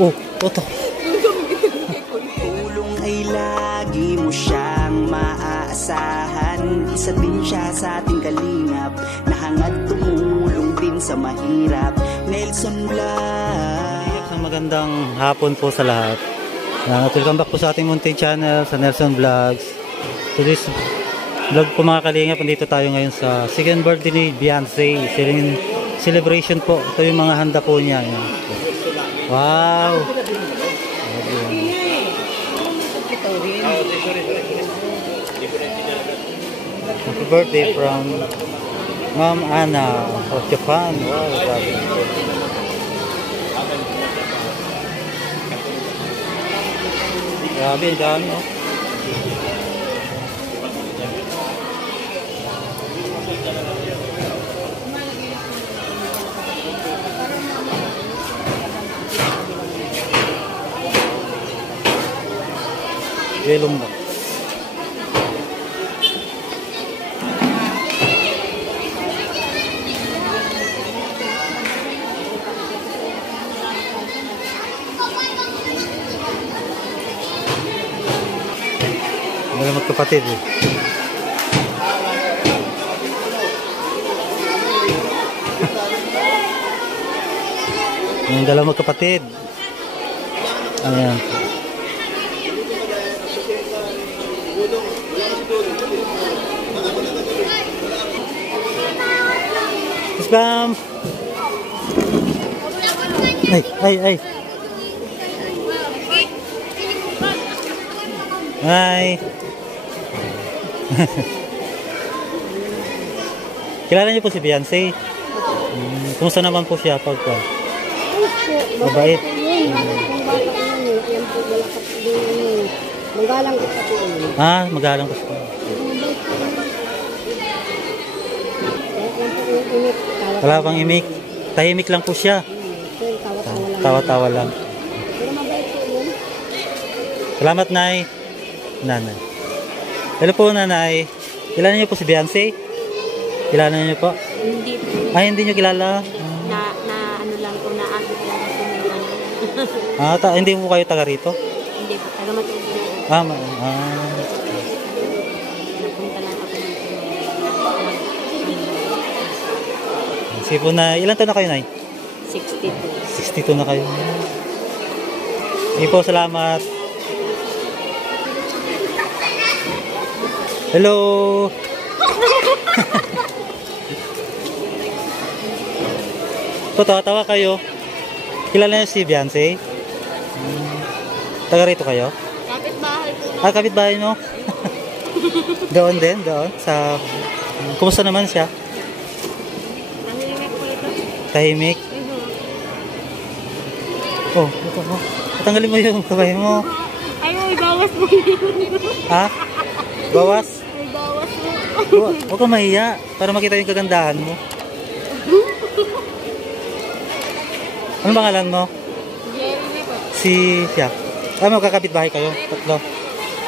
Oh, ito. Tulong ay lagi mo siyang maaasahan. Isa din siya sa ating kalingap, nahangad tumulong din sa mahirap. Nelson Vlog. Isang magandang hapon po sa lahat. Welcome back po sa ating munting channel, sa Nelson Vlogs. Today's vlog po mga kalingap, nandito tayo ngayon sa second birthday ni Beyonce. Celebration po. Ito yung mga handa po niya. Wow! Happy birthday from Ma'am Anna of Japan. Wow, grabe. Grabe, ang dami, oh. Gelong ba? Mga magkapatid eh. Yung dalawang magkapatid. Ayan. Bam. Ay. Hi. Kilala niyo po si Beyonce? Kumusta naman po siya pagka? Mabait. Magalang ko pa po. Magalang ko siya. Wala pang imik. Tahimik lang po siya. Tawa-tawa lang. Salamat, Nay. Nanay. Hello po, Nanay. Kilala niyo po si Beyonce? Kilala niyo po? Hindi po. Hindi niyo kilala? Na ano lang po, naakit lang po. Hindi po kayo taga rito? Hindi po. Taga Matuto. Napunta lang ako ng Sige po na, ilan taon na kayo, Nay? 62. 62 na kayo. Sige po, salamat. Hello! So, tawa-tawa kayo. Kilala niyo si Beyonce? Taga rito kayo? Kapit-bahay po. Kapit-bahay mo? Doon din, doon. Kumusta naman siya? Tahimik po ito. Tahimik? Oh, ito mo. Patanggalin mo yung kamay mo. Ay, may bawas po yun. Bawas? May bawas po. Huwag kang mahiya para makita yung kagandahan mo. Anong pangalan mo? Jeremy po. Siya. Magkakapit bahay kayo? Tatlo?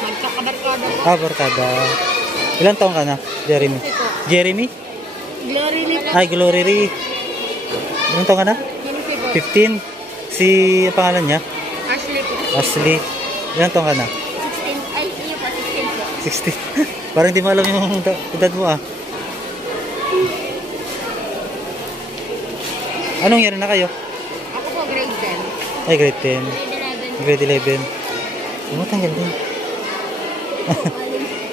Magkakabarkada po. Barkada. Ilan taong ka na, Jeremy? Jeremy? Glory Lee po. Ay, Glory Lee. Ilan taong ka na? 15. Ang pangalan niya? Ashley po. Ashley. Ilan taong ka na? 16. Ay, iyo po. 16 po. 16. Parang hindi mo alam yung edad mo Anong year na kayo? Ako po, grade 10. Ay, grade 10. Grade 11. Grade 11. Tanggal din.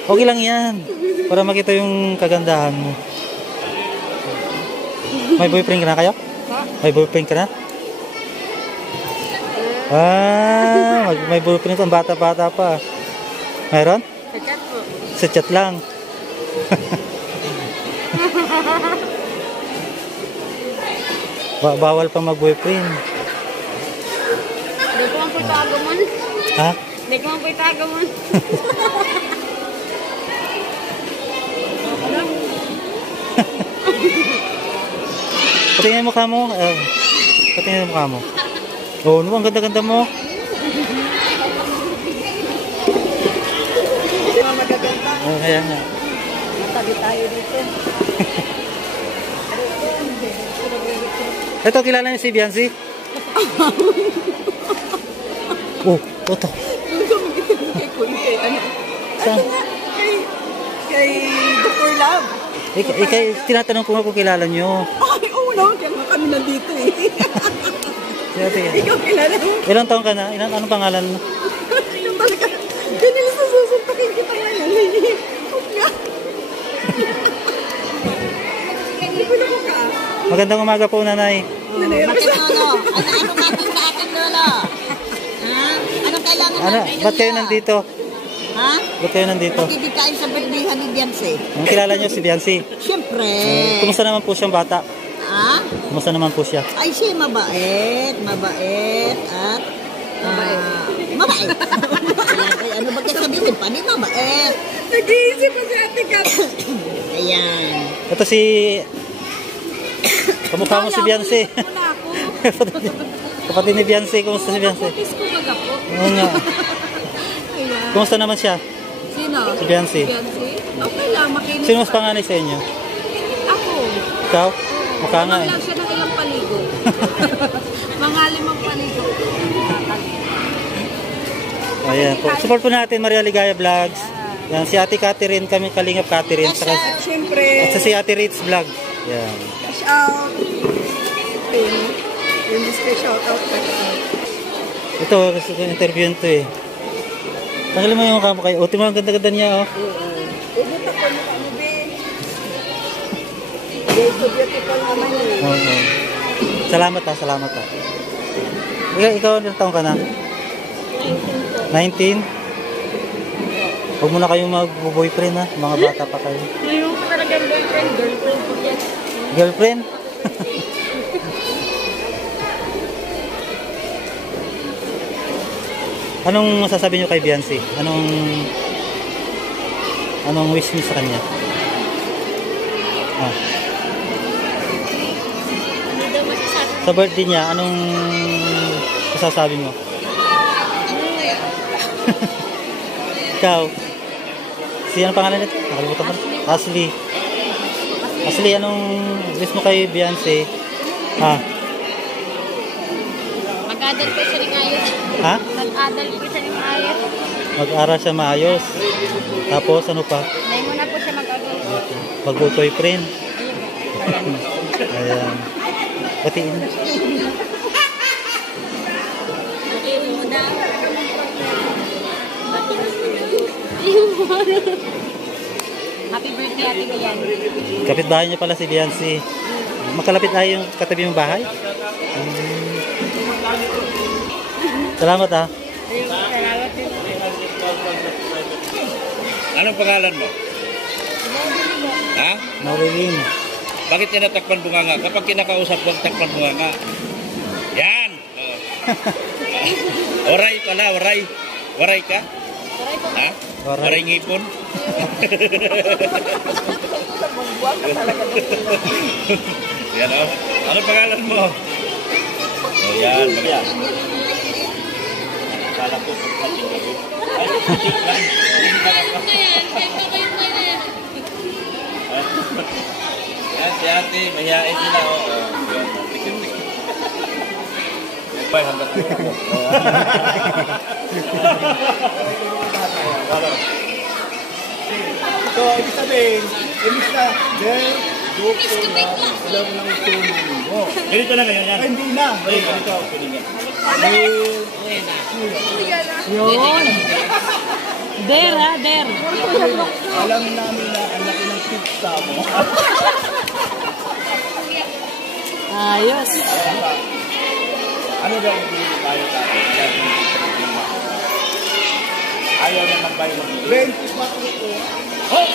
Okay lang yan. Para makita yung kagandahan mo. May boyfriend ka na kayo? May boyfriend ka na? May boyfriend ka. Bata-bata pa. Mayroon? Sa chat po. Sa chat lang. Bawal pa mag-boyfriend. Hindi ko man po itago mo. Hindi ko man po itago mo. Patingin mo mukha mo. Patingin mo mukha mo. Oh, ang ganda-ganda mo. Kaya nga. Matabi tayo dito. Ito, kilala niyo si Beyonce? Oh, toto. Yung sumigitin kay Kuya, kay ano? Saan? Ano nga? Kay Dr. Love. Tinatanong ko nga kung kilala nyo. Ay, oo naman. Kaya nga kami nandito eh. Ikaw kilala mo? Ilang taon ka na? Anong pangalan mo? Yung talaga. Yan nila susuntukin kita ngayon. Huwag nga. Hindi ko na mukha. Magandang umaga po, nanay. Nanayros. Ano natin sa atin, Lolo? Ha? Anong kailangan natin? Ba't kayo nandito? Ha? Ba't kayo nandito? Hindi tayo sa birthday ni Beyonce. Ang kilala nyo si Beyonce? Siyempre. Kumusta naman po siyang bata? Ha? Kumusta naman po siya? Ay, siya mabait at mabait. Ay, ano ba kayo sabihin? Paano mabait? Nag-iisip pa si Ate Kat. Ayan. Ito si... Kamukha mo si Beyonce. Wala ako. Kapatid ni Beyonce. Kumusta si Beyonce? Kutis ko baga po. Oo nga. Ayan. Kumusta naman siya? Sino? Si Beyonce. Beyonce? Okay lang, makinig. Sino mas panganay sa inyo? Ako. Ikaw? Mukha nga eh. Lang siya ng ilang paligo. Mga 5 paligo. Ayan po. Support po natin Maria Ligaya Vlogs. Yan, si Ate Catherine, kami Kalingap Catherine. Saka, Siyempre. at si Ate Ritz Vlog. Yan. Cash out. Yung display shout out. Ito, gusto ko interview to eh. Tanggalin mo yung mukha mo kayo. O, tingnan mo ang ganda-ganda niya oh. Ubot ako yung ano din. So beautiful naman eh. Oo. Salamat ha, salamat ha. Ikaw ilang taon ka na? 19? Huwag mo na kayong mag-boyfriend ha, mga bata pa kayo. Ngayon ko talagang boyfriend, girlfriend ko yan. Girlfriend? Anong masasabi nyo kay Beyonce? Anong wish niyo sa kanya? Ah. Sa birthday niya, anong masasabi mo? Ikaw? Si anong pangalan nito? Nakalimutan ko. Ashley. Ashley, anong wish mo kay Beyonce? Ha? Mag-adal po siya ng ayos. Ha? Mag-adal po siya ng ayos. Mag-aral siya maayos. Tapos ano pa? Dahil muna po siya mag-adal. Mag-boyfriend. Ayan. Batiin. Batiin mo na. Happy birthday, Ate Bian. Kapitbahay niya pala si Beyonce. Magkalapit tayo yung katabi mong bahay. Salamat ha. Anong pangalan mo? Ha? Marilyn. Bakit niya natakpan bunganga? Kapag kinakausap, huwag takpan bunganga. Yan! Waray pala, waray. Waray ka? Ha? Waray. Waray ngipon? Yan o. Anong pangalan mo? O yan. Yan. Kala ko pagkating ako. Ay, putik lang. Yan si ate, mahihain sila. Tikim-tikim. Bye, hanggang ako. So, ibig sabihin, imbis na, there, doktor na, alam mo ng tuloy mo. Ganito na ngayon yan. Ay, hindi na. Ay, ganito. Piningan. Yun. Der ha, der. Alam namin na ang laki ng pizza mo. Ayos. Ano daw yung tayo tayo? Ayaw na magbayo mag 24 ko. Oh!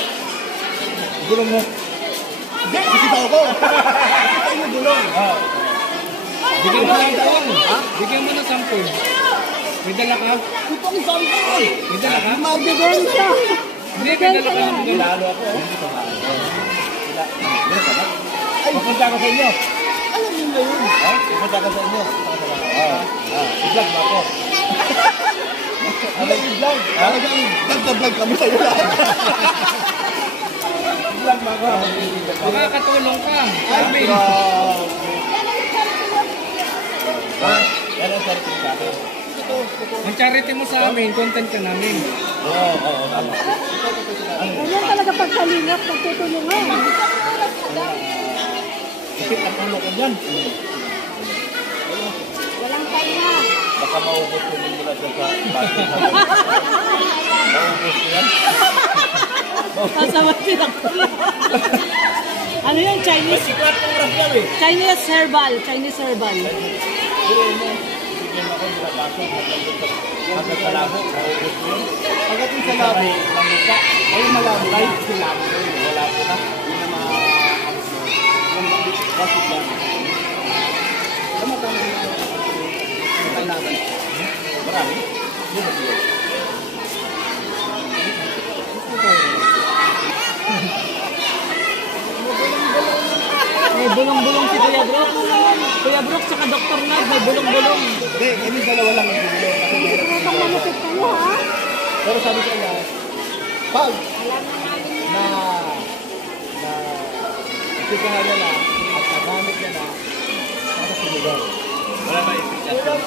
Gulong mo. Hindi, nakikita ko. Nakikita yung gulong. Bigyan mo ng Ha? Bigyan mo ng sample. May dala ka? Itong sampol. May dala ka? Mabigay siya. Hindi, may dala ka. Lalo ako. Pupunta ko sa inyo. Alam mo na yun. Ha? Pupunta ko sa inyo. I-vlog mo ako. Ano yung vlog? Talagang nagda-vlog kami sa'yo lahat. I-vlog mo ako. Makakatulong ka. Alvin. Yan ang selfie sa akin. Ang charity mo sa amin, content ka namin. Oo, tama. Ganyan talaga pagkalingap, nagtutulungan. Isip ang ulo ko dyan. Walang pahinga. Baka maubos ko din mula dyan sa bago. Maubos ko yan. Kasama silang ano yun? Chinese? Chinese herbal. Chinese herbal. Bigyan ako nila baso. Hanggang sa labo, maubos ko yun. Pagdating sa labo, ayun malabay, sila mo yun. Wala ko na. Yun na mga baso lang. Alam mo kung kailangan. Marami. May bulong-bulong si Kuya Brook. Kuya Brook saka Dr. Nag, may bulong-bulong. Hindi, kami dalawa lang ang bibili. Kasi meron Pero pag malupit kayo, ha? pero sabi ko na, pag isikahan niya na at nagamit niya na, para sa lugar. Wala ba implikasyon?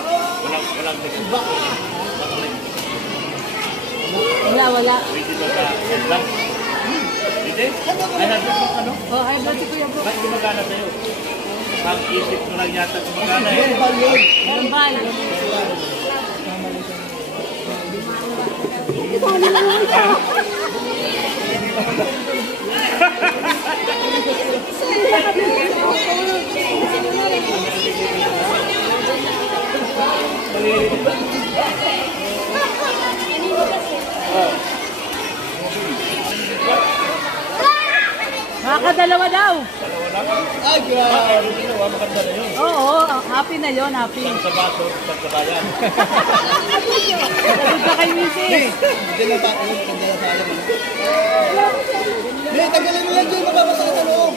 Walang teknik. Wala. Pwede ba sa headlock? Hindi? Ay, nandun mo ano? Oh, ay, ba't si Kuya Brook? Ba't gumagana sa'yo? Pag-isip ko lang yata gumagana eh. Herbal. Makakadalawa daw. Ay, grabe! Maganda na yun. Oo, happy na yon, happy. Isang sa baso, isang sa bayan. Sabi ka kay Mrs. Hindi na ba? Hindi na sa alam. Hindi, tagalin mo yan dyan. Mababasa ka sa loob.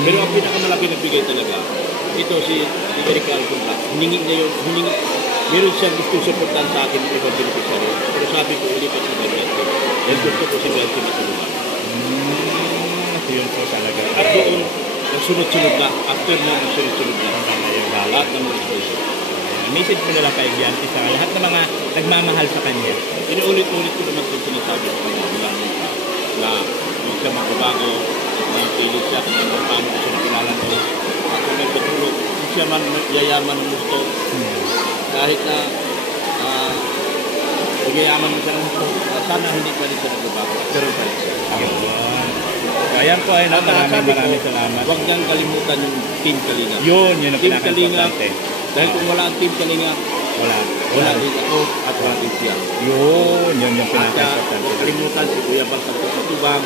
Pero ang pinakamalaki na bigay talaga, ito si Eric Alcunta. Hiningi niya yun, meron siyang gusto supportan sa akin ng ibang beneficiary. Pero sabi ko, hindi pa si Bernete. Dahil gusto ko si Bernete matulungan. Yun po talaga. At doon, nagsunod-sunod na. After na, nagsunod-sunod na. Lahat ng mga sponsor. Message ko na lang kay Bianchi sa lahat ng mga nagmamahal sa kanya. Inuulit-ulit ko naman itong sinasabi ko kanya mula nung na huwag siya magbabago, na pilit siya kung paano siya nakilala ko. At kung nagpatulog, siya man yayaman ng gusto. Kahit na yayaman mo siya ng gusto, sana hindi pa rin siya nagbabago. Pero pa rin siya. Ayan po ay maraming salamat. Huwag nang kalimutan yung Team Kalingap. Yun ang Team Kalingap. pinaka-importante. Dahil kung wala ang Team Kalingap, wala din ako at wala din siya. Yun yung At pinaka-importante. huwag kalimutan si Kuya Bang Santos Matubang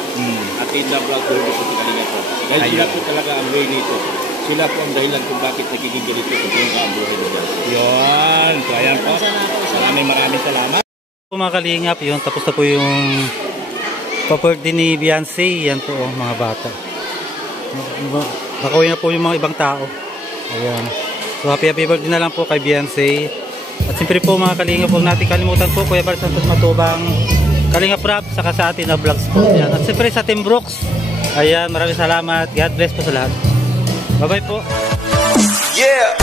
at Inda Vlog Tulog po si Kalingap po. Dahil sila po talaga ang way nito. Sila po ang dahilan kung bakit nagiging ganito kung ang buhay nila. Yun. So ayan po. Maraming salamat. Mga kalingap, yun, tapos na po yung pa-birthday ni Beyonce. Yan po, mga bata. Nakauwi na po yung mga ibang tao. Ayan. So happy birthday na lang po kay Beyonce. At siyempre po mga kalingap, huwag natin kalimutan po Kuya Bal Santos Matubang, Kalingap Rap, saka sa atin na vlogs po. Ayan. At siyempre sa Team Brooks. Ayan, maraming salamat. God bless po sa lahat. Bye bye po. Yeah.